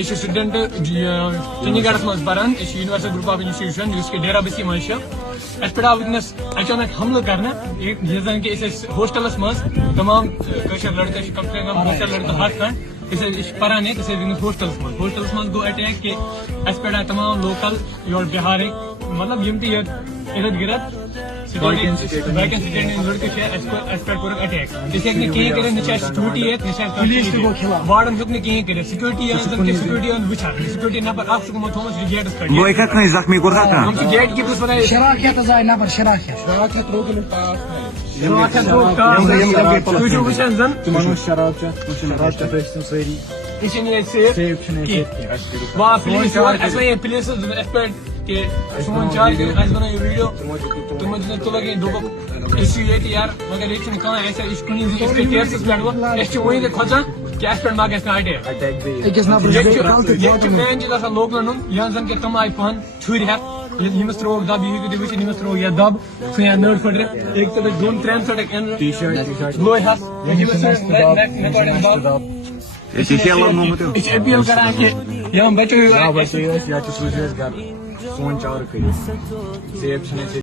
یہ سٹوڈنٹ چندی گڑھس مز پران یونیورسل گروپ آف انسٹیٹیوشن اس کے ڈیرا بسی مز اس پہ آو ونکس اچانک حملہ کرنا یہ زن کہ ہوسٹلس مز تمام لڑکے کم سے کم 200 لڑکے 100 کھنڈ پران ونکس ہوسٹلس مز گو اٹیک کہ اس پہ تمام لوکل یور بہارک مطلب یم تہ ارد گرد ویکن سٹیٹ لڑکے اس پہ کور اٹیک اس ہیک کہیں کر نہ سکیورٹی یت وارڈن ہیوک کہیں کر سکیورٹی سکیورٹی سکیورٹی نفر اخ تھومت گیٹس پہ زخمی ہم گیٹ کیپرس ونان شراکت آئی نفر شراکت تھی وچان زن وہاں پولیس پولیس اس پہ کہ سون چار بنو یہ ویڈیو تم تلو کہیں دس یار مگر یہ کھانا ایسے کن ٹیکسس پہ وہیں کھوچان کہ اس پہ ما گھس اٹیک مین چیز آسان لوکلن ہند یہ زن کہ تم آئی پہن چھر ہیت یمس تروک دب یہ ہیکو تھی یمس تروک یہ دب سہ یا نر پھٹر ایک ژٹک دون ترین ژٹک لوہ ہس یہ اپیل کران کہ یہ بچو سون چار